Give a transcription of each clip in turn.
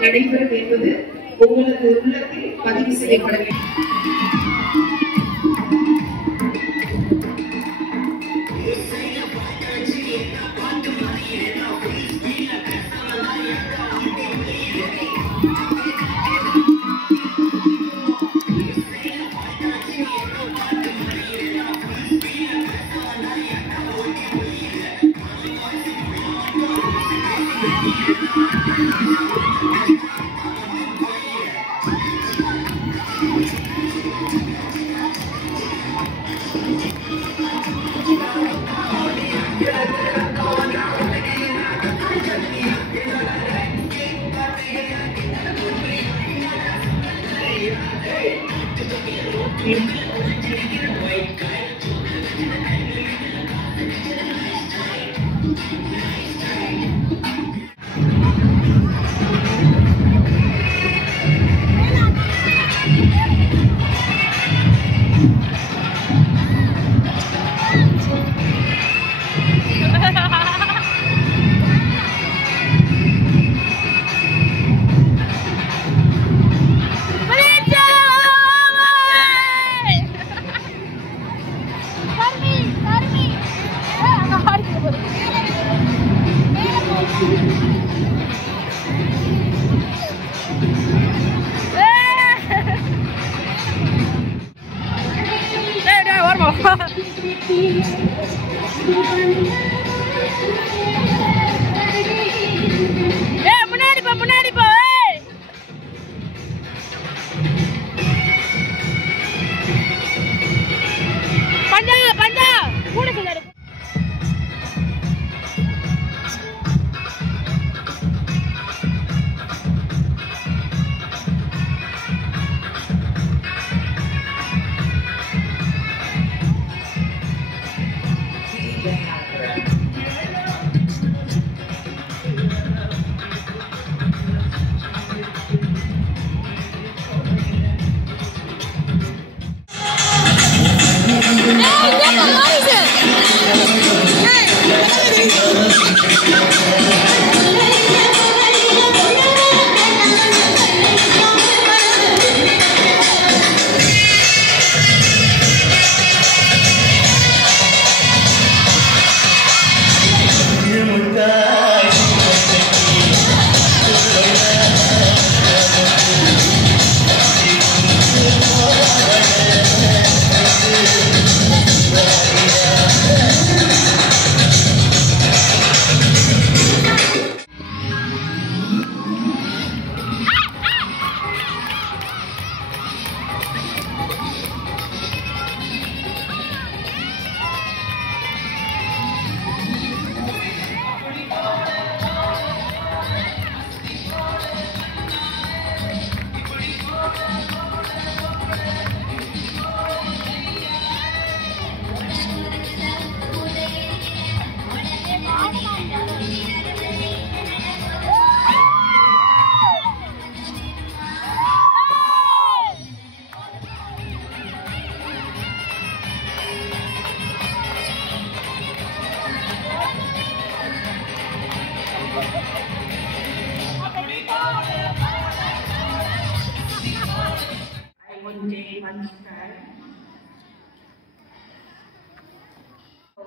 நடைபெறும் என்பது உங்களது உள்ளத்தில் பதிவு செய்யப்பட வேண்டும்.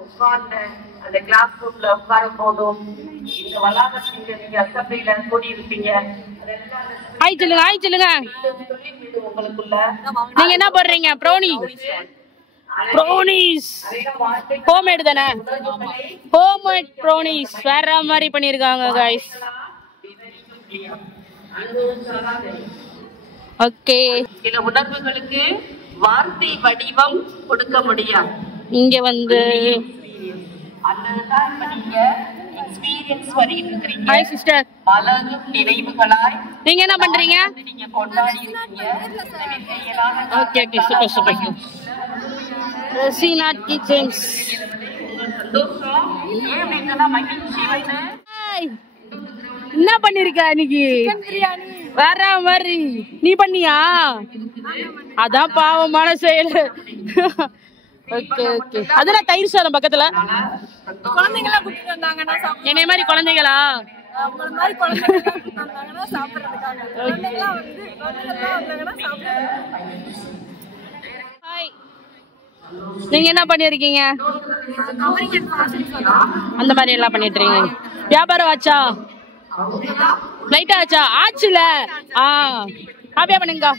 உட்கார்ந்து அந்த கிளாஸ் ரூம்ல உட்காரும் போதும் இந்த வளாகத்திற்கு நீங்க அசம்பிளில கூடி இருப்பீங்க. ஹாய் சொல்லுங்க, ஹாய் சொல்லுங்க. உங்களுக்குள்ள நீங்க என்ன போடுறீங்க? ப்ரௌனிஸ் ஹோம்மேட் தானே? ஹோம்மேட் ப்ரௌனிஸ் வேற மாதிரி பண்ணிருக்காங்க गाइस. ஓகே, சில உணர்வுகளுக்கு வார்த்தை வடிவம் கொடுக்க முடியாது. இங்க வந்து அதுதான் நீங்க எக்ஸ்பீரியன்ஸ் பண்ணிட்டு இருக்கீங்க. Hi sister. மலரும் நினைவுகளாய் நீங்க என்ன பண்றீங்க? நீங்க கொண்டாடி இருக்கீங்க. Okay okay, super super. ரெசினா கிச்சன்ஸ். சந்தோஷம் ஏன்னா மகிழ்ச்சி வந்து என்ன பண்ணிருக்க இன்னைக்கு? வேற மாதிரி நீ பண்ணியா? அதான் பாவமான செயல். Okay okay. அதெல்லாம் தயிர் சாதம் பக்கத்துல குழந்தைங்களா கூட்டிட்டு வந்தாங்கன்னா என்னைய மாதிரி குழந்தைங்களா? அவங்கள மாதிரி குழந்தைங்களா கூட்டிட்டு வந்தாங்கன்னா சாப்பிடுறதுக்காக. குழந்தைங்களா வந்தாங்கன்னா சாப்பிடுறதுக்காக. ஹாய், நீங்க என்ன பண்ணிருக்கீங்க? அமெரிக்கன் ஃபேஷன் அந்த மாதிரி எல்லாம் பண்ணிட்டு இருக்கீங்க. வியாபாரம் ஆச்சா? லைட்டா ஆச்சா? ஆச்சுல. ஹாப்பியா பண்ணுங்க.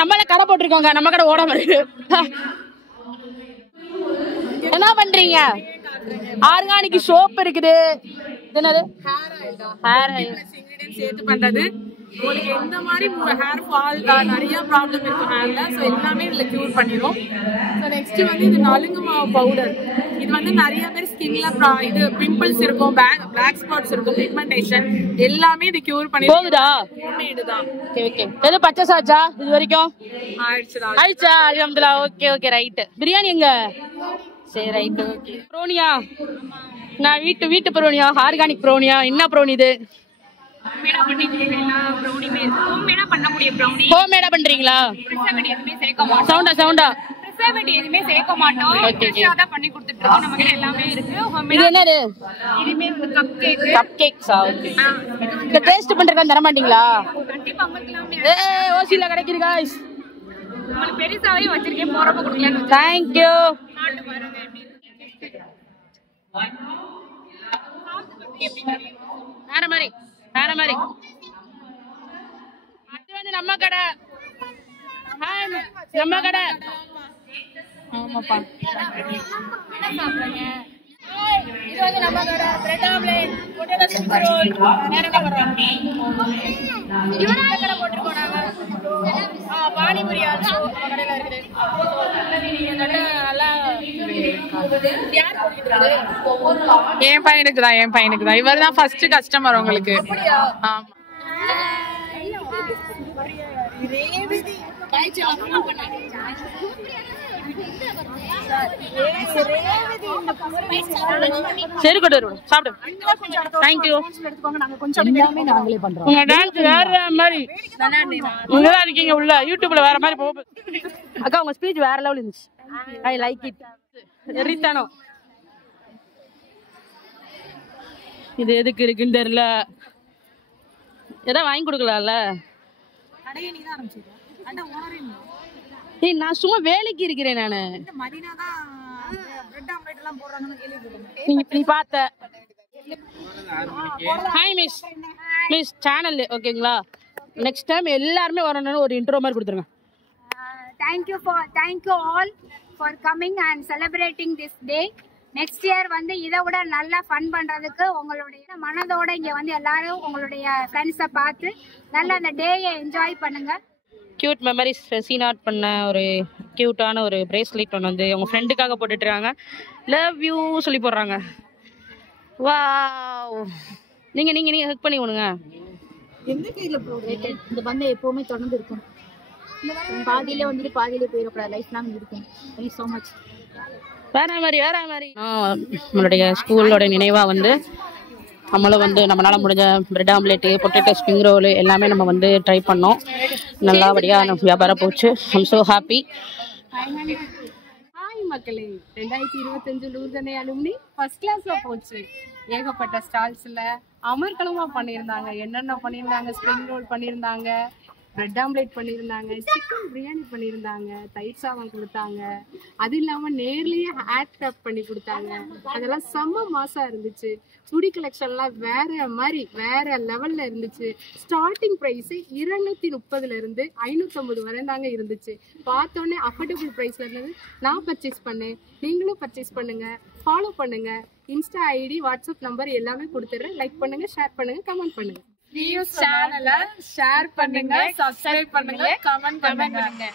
நம்மள கடை போட்டிருக்கோங்க, நம்ம கடை ஓடாம இருக்கு. என்ன பண்றீங்க? ஆர்கானிக் சோப் இருக்குது. என்னது? ஹேர் ஆயில் சேர்த்து பண்றது. உங்களுக்கு எந்த மாதிரி ஹேர் ஃபால் நிறைய ப்ராப்ளம் இருக்கும் ஹேர்ல, ஸோ எல்லாமே இதுல கியூர் பண்ணிடும். ஸோ நெக்ஸ்ட் வந்து இது நலுங்கு மாவு பவுடர். இது வந்து நிறைய பேர் ஸ்கின்ல இது பிம்பிள்ஸ் இருக்கும், பிளாக் ஸ்பாட்ஸ் இருக்கும், பிக்மெண்டேஷன் எல்லாமே இது கியூர் பண்ணி போகுதா? தான். Okay okay. எது பச்சை சாச்சா இது வரைக்கும்? ஆயிடுச்சுதான். ஆயிடுச்சா? அல்ஹம்துலில்லாஹ். Okay okay, right. பிரியாணி எங்க? சரி, ரைட். ஓகே. ப்ரௌனியா? நான் வீட்டு ப்ரௌனியா? ஆர்கானிக் ப்ரௌனியா? என்ன ப்ரௌனி இது? ஹோம்மேடா பண்றீங்களா? சவுண்டா சவுண்டா. எதுவுமே சேர்க்க மாட்டோம். பண்ணி கொடுத்துட்டு இருக்கோம். நம்ம கிட்ட எல்லாமே இருக்கு. இது என்னது? இதுமே வந்து கப் கேக். கப் கேக்ஸா? ஓகே. இந்த டேஸ்ட் பண்றதுக்கு தர மாட்டீங்களா? கண்டிப்பா உங்களுக்கு ஏய், ஓசில கிடைக்குது गाइस. உங்களுக்கு பெருசாவே வச்சிருக்கேன், போறப்ப கொடுக்கலாம்னு. Thank you. நாட்டு பாருங்க எப்படி இருக்கு. வேற மாதிரி அது வந்து நம்ம கடை. நம்ம கடை. ஆமாப்பா. இது வந்து நம்ம கடை. Bread omelette, potato spring roll, வேற என்ன பண்றாங்க? இவரா கடை போட்டுருக்கோம் நாங்க. பானிபூரி ஆல்சோ நம்ம கடையில இருக்குது. நல்லா யார் போட்டுருக்காரு? என் பையனுக்கு தான். இவர் தான் ஃபர்ஸ்ட் கஸ்டமர் உங்களுக்கு. ஆமா. சரி, கொடு சாப்பிடு. Thank you. உங்க டான்ஸ் வேற மாதிரி நல்லா இருக்கீங்க. உள்ள யூடியூப்ல வேற மாதிரி போகுது. அக்கா, உங்க ஸ்பீச் வேற லெவல் இருந்துச்சு. I like it. எரித்தானோ இது எதுக்கு இருக்குன்னு தெரியல. ஏதாவது வாங்கி கொடுக்கலாம்ல? ஏய், நான் சும்மா வேலைக்கு இருக்கிறேன் நானு. நீ பார்த்த. ஹாய் மிஸ் சேனல் ஓகேங்களா? நெக்ஸ்ட் டைம் எல்லாருமே வரணும்னு ஒரு இன்ட்ரோ மாதிரி கொடுத்துருங்க. Thank you all for coming and celebrating this day. Next year வந்து இதை விட நல்லா ஃபன் பண்றதுக்கு உங்களுடைய மனதோட இங்க வந்து எல்லாரும் உங்களுடைய ஃப்ரெண்ட்ஸை பார்த்து நல்லா அந்த டேயை என்ஜாய் பண்ணுங்க. கியூட் மெமரிஸ் ரெசினாட் பண்ண ஒரு கியூட்டான ஒரு பிரேஸ்லெட் ஒன்று வந்து உங்கள் ஃப்ரெண்டுக்காக போட்டுட்ருக்காங்க. லவ் யூ சொல்லி போடுறாங்க. வாவ். நீங்கள் ஹெல்ப் பண்ணி விடுங்க. இந்த பந்தம் எப்பவுமே தொடர்ந்து இருக்கும். பாதியில வந்துட்டு பாதியில போயிடக்கூடாது. லைஃப் லாங் இருக்கும். Thank you so much. வேற மாதிரி நம்மளுடைய ஸ்கூலோட நினைவாக வந்து நம்மளும் வந்து நம்மளால் முடிஞ்ச bread omelette, potato spring roll எல்லாமே நம்ம வந்து ட்ரை பண்ணோம். நல்லபடியாக வியாபாரம் போச்சு. I'm so happy. ஹாய் மக்களே, 2025 லூர்தனை அலுமினி ஃபர்ஸ்ட் கிளாஸ்ல போச்சு. ஏகப்பட்ட ஸ்டால்ஸ்ல அமர்க்களமா பண்ணியிருந்தாங்க. என்னென்ன பண்ணியிருந்தாங்க? ஸ்ப்ரிங் ரோல் பண்ணியிருந்தாங்க, பிரெட் ஆம்லேட் பண்ணியிருந்தாங்க, சிக்கன் பிரியாணி பண்ணியிருந்தாங்க, தயிர் சாதம் கொடுத்தாங்க. அது இல்லாம நேர்லயே ஹேர் கிராஃப்ட் பண்ணி கொடுத்தாங்க. அதெல்லாம் செம்ம மாசா இருந்துச்சு. சுடி கலெக்ஷன்லாம் வேற மாதிரி வேற லெவல்ல இருந்துச்சு. ஸ்டார்டிங் பிரைஸ் 230 இருந்து 550 வரை தாங்க இருந்துச்சு. பார்த்தோன்னே அஃபோர்டபுள் பிரைஸ்ல இருந்தது. நான் பர்ச்சேஸ் பண்ணேன், நீங்களும் பர்ச்சேஸ் பண்ணுங்க, ஃபாலோ பண்ணுங்க. இன்ஸ்டா ஐடி, வாட்ஸ்அப் நம்பர் எல்லாமே கொடுத்துட்றேன். லைக் பண்ணுங்க, ஷேர் பண்ணுங்க, கமெண்ட் பண்ணுங்க. நியூஸ் சேனலை ஷேர் பண்ணுங்க, சப்ஸ்கிரைப் பண்ணுங்க, கமெண்ட் பண்ணுங்க.